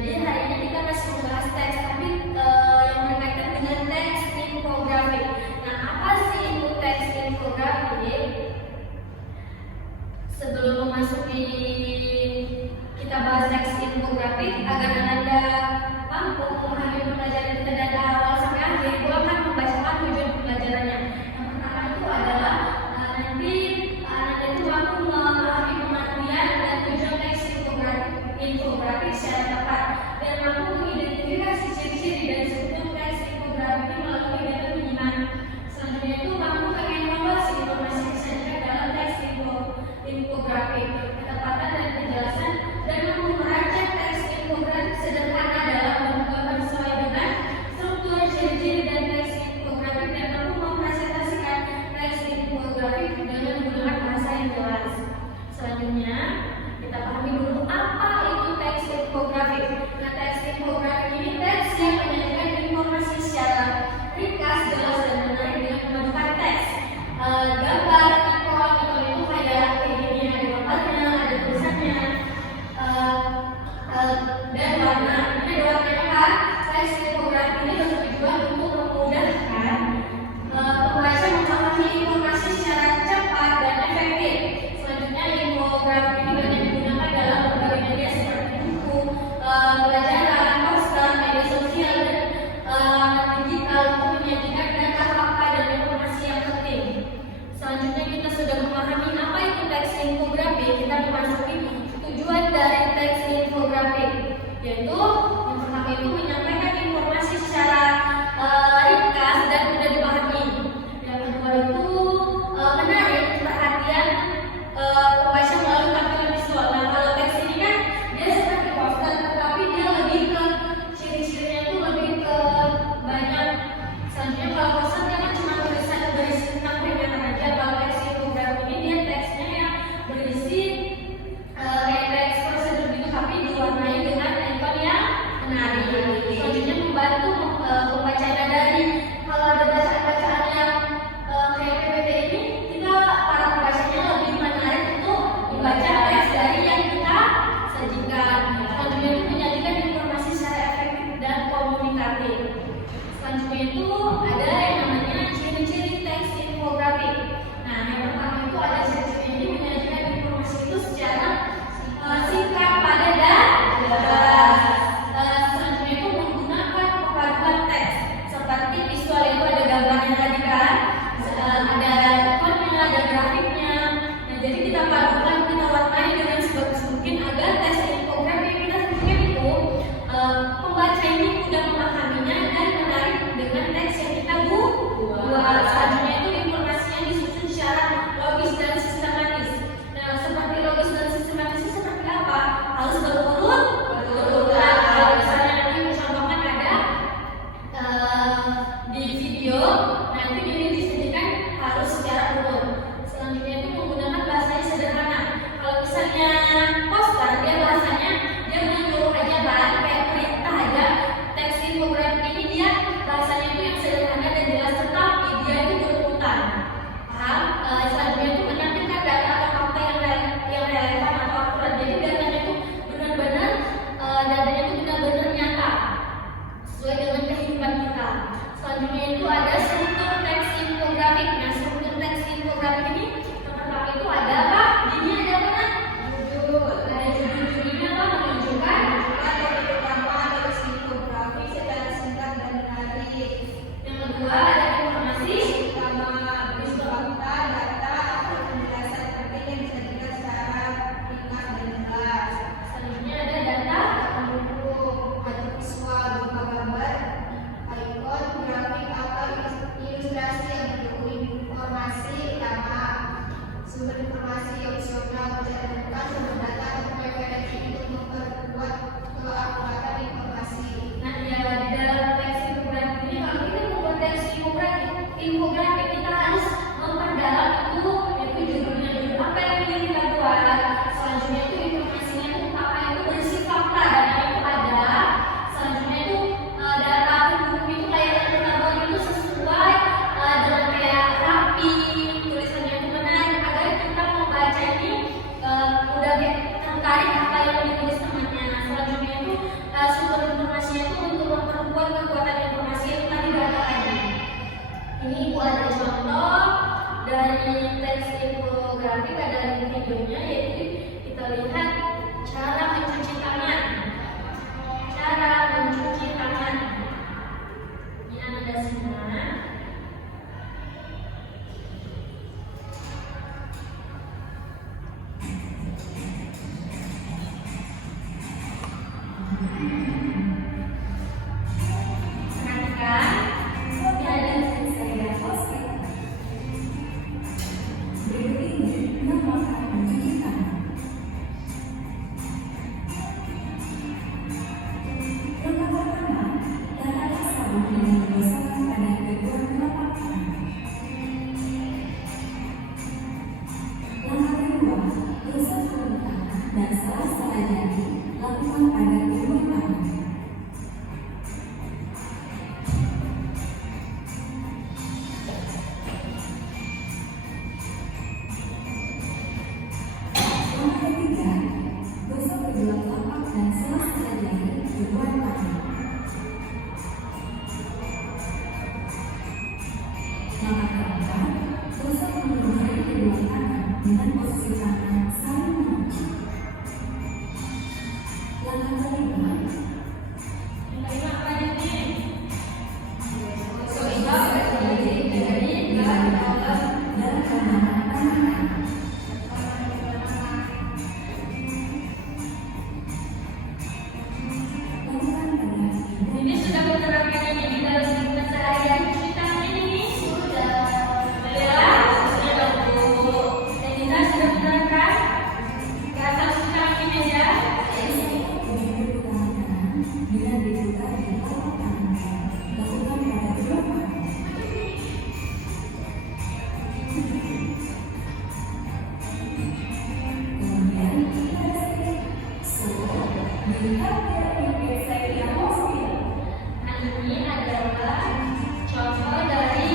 jadi hari ini kita masih membahas teks, tapi yang berkaitan dengan teks infografik. Nah, apa sih itu teks infografik? Sebelum memasuki kita bahas teks infografik, agar Anda mampu memahami pembelajaran kita dari awal sampai akhir, gua akan membacakan tujuan pembelajarannya. Yang pertama itu adalah nanti Anda itu mampu memahami pengertian dan tujuan teks infografik secara tepat dan mampu mengidentifikasi ciri-ciri dari struktur teks infografik melalui kegiatan penyimak. Selanjutnya itu mampu mengevaluasi informasi yang disajikan dalam teks infografik, ketepatan dan kejelasan, dan mampu merancang teks infografik sederhana dalam bentuk gambar sesuai dengan struktur ciri-ciri dan teks infografik, dan mampu mempresentasikan teks infografik dengan menggunakan bahasa yang jelas. Selanjutnya kita pahami dulu apa itu teks infografik. Nah, teks infografik ini teks yang menyajikan informasi secara ringkas, jelas, dan menarik dengan menggunakan teks, gambar, ikon itu kayak gini, ada gambarnya, ada tulisannya, dan warna. Ini ada warnanya kan? Teks infografik ini bertujuan untuk memudahkan pembaca memahami informasi secara cepat dan efektif. Selanjutnya, infografik ini banyak digunakan dalam berbagai media seperti buku, pelajaran, poster, media sosial, dan digital untuk menyajikan data, fakta, dan informasi yang penting. Selanjutnya kita sudah memahami apa itu teks infografik. Kita memasuki tujuan dari teks infografik, yaitu yang pertama itu menyampaikan informasi secara ringkas dan mudah dipahami. Yang kedua itu menarik perhatian pembaca melalui tampilan visual. Nah, kalau teks ini kan dia seperti poster, tetapi dia lebih ke ciri-cirinya itu lebih ke banyak. Selanjutnya kalau poster dia kan cuma tulisan berisi tentang peringatan aja. Kalau teks infografik ini dia teksnya yang berisi kayak teks prosedur gitu, tapi diwarnai dengan ikon yang menarik. Selanjutnya membantu pembacanya dari kalau ada bacaan-bacaan yang kayak PPT ini, kita para pembacanya lebih menarik untuk membaca teks dari yang kita sajikan. Selanjutnya itu menyajikan informasi secara efektif dan komunikatif. Selanjutnya itu ada yang namanya ciri-ciri teks infografik. Nah, yang pertama itu ada ciri-ciri ini menyajikan informasi itu secara singkat, padat, dan jelas. Selanjutnya itu menggunakan perpaduan teks seperti visual, itu ada gambarnya tadi kan, ada ikonnya, ada grafiknya. Nah, jadi kita padukan, kita warnai dengan sebagus mungkin agar teks infografik kita bikin itu pembaca ini mudah memahaminya dan menarik dengan teks sumber informasinya itu untuk memperkuat kekuatan informasi itu tadi data tadi. Ini Ibu ada contoh dari teks infografik, ada videonya, yaitu kita lihat cara mencuci tangan. Cara mencuci tangan. Ini Anda semua. Dan salah jadi lakukan pada kedua tangan. Langkah ketiga, gosok kedua telapak dan salah jari kedua tangan. Langkah keempat, gosok kedua jari kedua tangan dengan posisi tangan saling mengunci. Langkah kelima, ini sudah menerapkan ini di dalam kehidupan sehari-hari kita ini sudah Bu. Dan kita sudah menerapkan ke atas kaki meja. dengan dibuka di telapak tangan, lakukan pada kedua tangan. Kemudian pada sini, melihat dari saya hospital. Nah, ini adalah contoh dari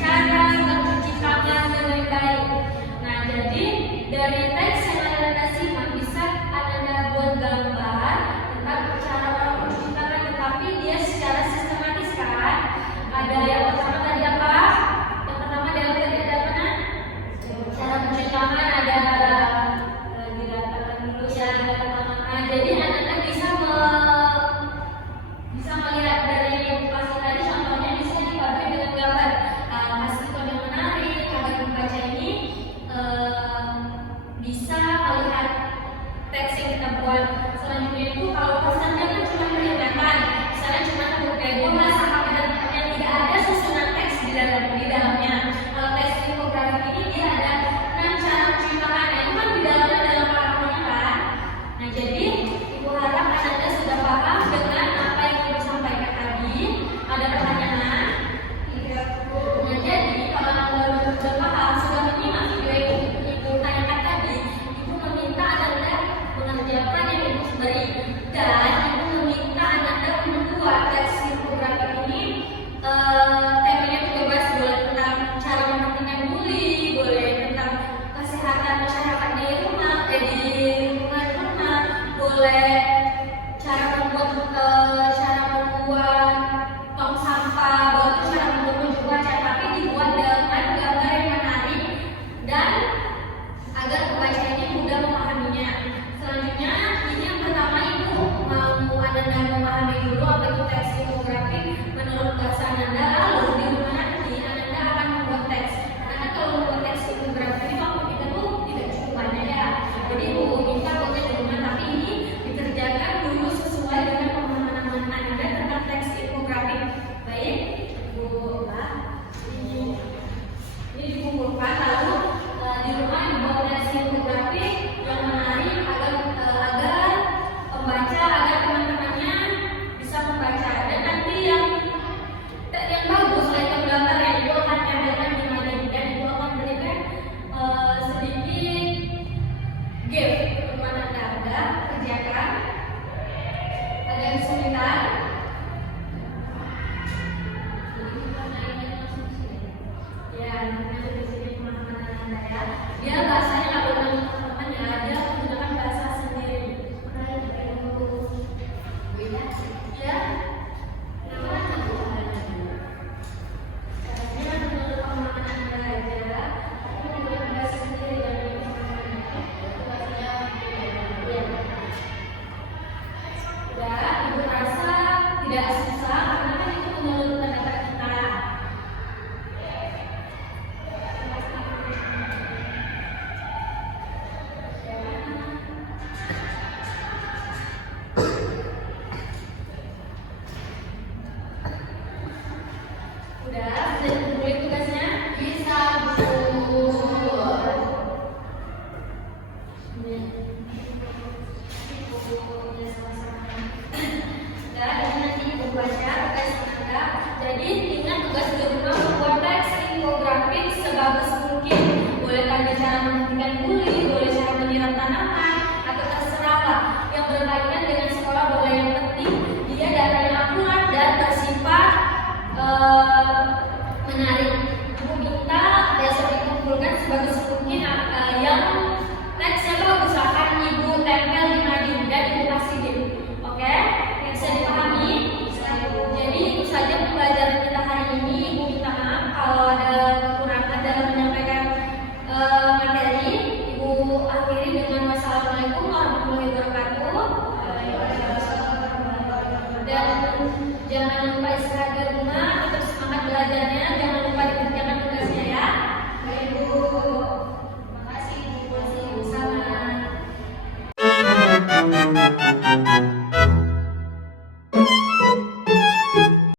cara mencuci tangan dengan baik. Nah, jadi dari teks yang Anda simak bisa Anda buat gambar tentang cara orang mencuci tidak susah karena kan itu menurut pendapat kita. Udah, bisa dikumpulin tugasnya? Bisa, Bu. Udah, ini nanti Ibu baca tugas Anda. Jadi ingat tugas di rumah membuat teks infografik sebagus mungkin. Boleh tanya cara menghentikan buli, boleh cara menyiram tanaman, atau terserah lah. Yang berkaitan dengan sekolah boleh, yang penting dia datanya akurat dan bersifat menarik. Ibu minta besok dikumpulkan sebagus mungkin yang teksnya bagus akan Ibu tempel di mading dan Ibu kasih gitu. Oke? Bisa dipahami? Jadi itu saja pembelajaran kita hari ini. Ibu minta maaf kalau ada kekurangan dalam menyampaikan materi. Ibu akhiri dengan wassalamualaikum warahmatullahi wabarakatuh. Dan jangan lupa istirahat